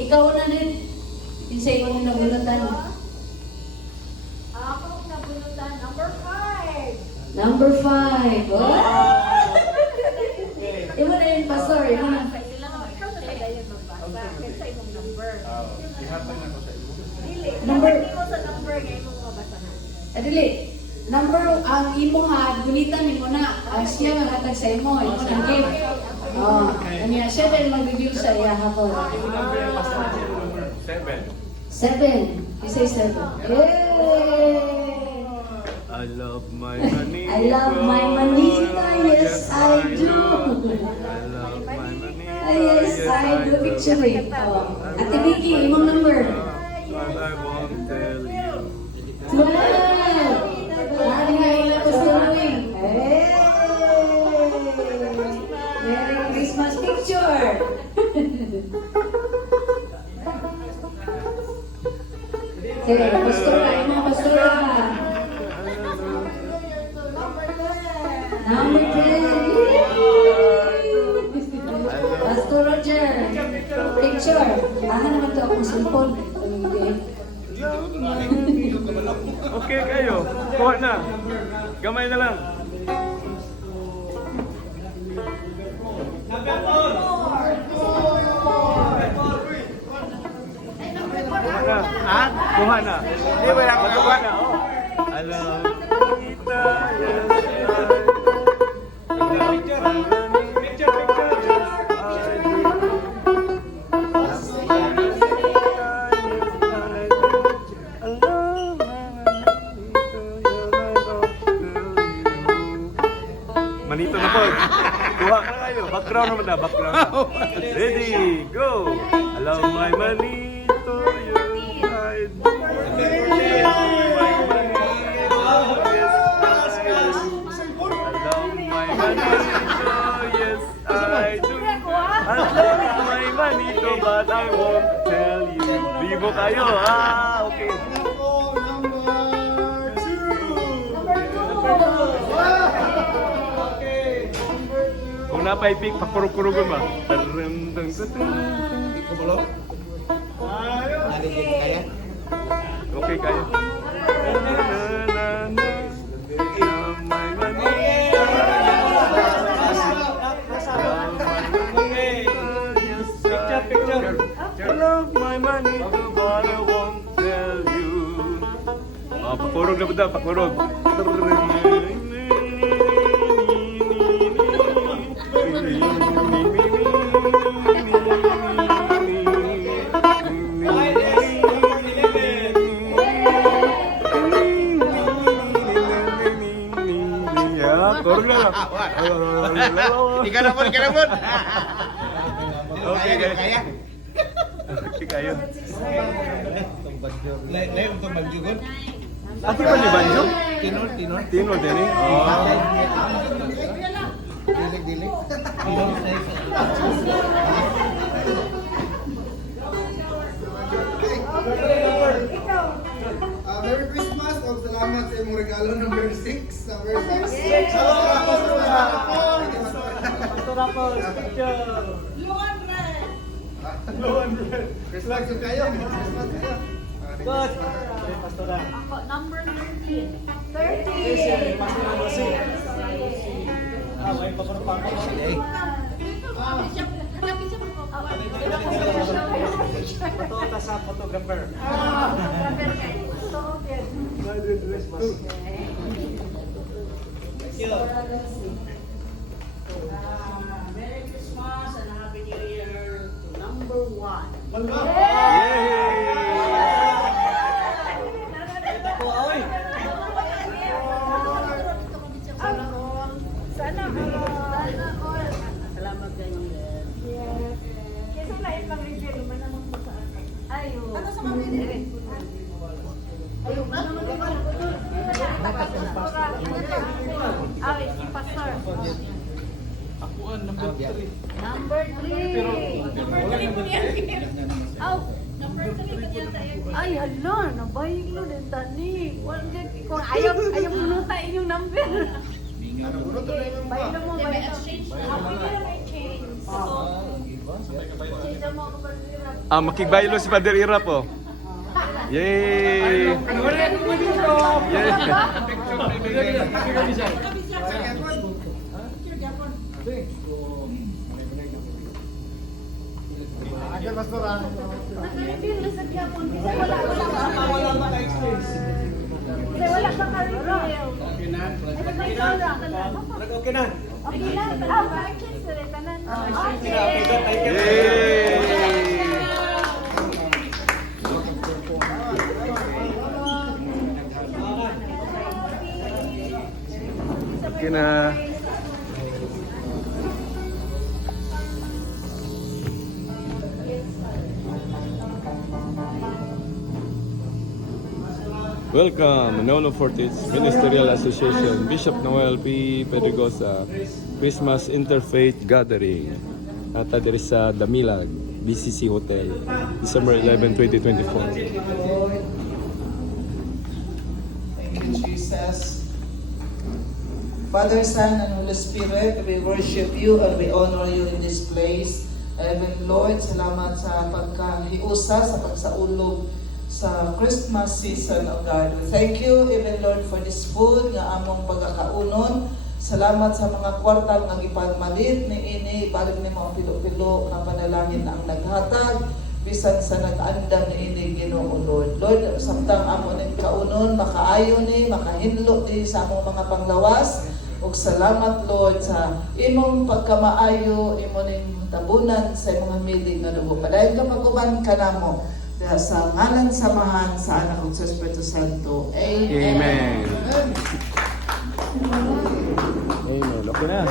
Ikaw na din. Kinsay mo na nabunutan. Ako nabunutan, number 5. Number 5. Oh. Imo na yun, Pastor. Imo na. Sila naman, ikaw na kaya yung magbasa. Kasi imong number. Ihatag na ko sa imo. Dili, Number- number mo sa number ngayon imong mabasahan. Adili. Number, ang imo ha, gulitan mo na. Ang siya nga hatag sa imo. Imo na give. Oh, kanya siya din mag-review sa iya hapon. Number 7. 7. You say 7. Yay! I love my manita. I love my manita. Yes, I do. I love my manita. Yes, I do. Picture it. Oh. Ate Vicky, imong number. But I won't tell you. 12. Ano nga yung napasuloy? Hey! Merry Christmas picture! Sige, pastora, yung mga pastora. Number 10. Pastor Roger. Picture. Ahan naman to akong cellphone. Okay kayo. Kuha na. Gamay na lang. Kuha na. Ha? Kuha na. Hindi ba yung kuha na? Oh. Alam kita. Yes. Picture. Manito na po. Kuha ka na kayo. Background naman na. Background na. Ready, go! Allow my manito, you hide. Allow my manito, yes I do. Allow my manito, but I won't tell you. Bibo kayo, okay. Kung napaipik, pakurug-kurugon ba? Okay kayo. Picture. I love my money, but I won't tell you. Pakurog na ba daw? Pakurog. Kurog na lang. Ikaw na po. Okay, Kaya. Okay kayo. Lain untuk banjugon. Ati ba ni Banjo? Tinol. Tino din eh. Dilik. Merry Christmas o salamat sa imong regalo number 6. Number 6. Christmas kayo. Ako, number 13. Merry Christmas and Happy New Year to number 1. Sana all. Salamat ganyan. Yes. Kasi na ipang-review naman naman po sa akin. Ayun. Ano sa mga video? Ayun. Ay, si Pastor. Number 3. Number 3 po yan. Aw, number 3 po yan tayo. Ay, hala, nabaylo din tani. Kung ayaw minuta inyong number. Baylo mo, baylo. Happy na may change. So, Sino mo ako pag-irap? Makigbaylo si Father Ira po. Yay! Yay! Agar pastor ah. Naka-reveal na sa Japon. Kasi wala ka-reveal. Okay na? Okay na. Bakit sila tanan? Okay. Yay! Okay na. Welcome, Nono Fortis Ministerial Association, Bishop Noel P. Pedregosa, Christmas Interfaith Gathering. At diri sa Damilag, BCC Hotel, December 11, 2024. Thank you, Jesus. Father, Son, and Holy Spirit, we worship you and we honor you in this place. Even Lord, salamat sa pagkahiusa, sa pagsaulog sa Christmas season, O God. We thank you, even Lord, for this food nga among pagkakaunon. Salamat sa mga kwartal nga gipagmalit ni ini, balik ni mga pilo-pilo nga panalangin ang naghatag. Bisan sa nag-andam ni ini, Ginoo Lord. Lord, samtang amo ning kaunon, makaayo ni, makahinlo ni sa among mga panglawas. Ug salamat Lord sa imong pagkamaayo, imo ning tabunan sa imong milig nga dugo. Padayon ka pag-uban kanamo. Sa ngalan samahan sa anak ug sa Espiritu Santo. Amen. Amen. Amen. Okay na.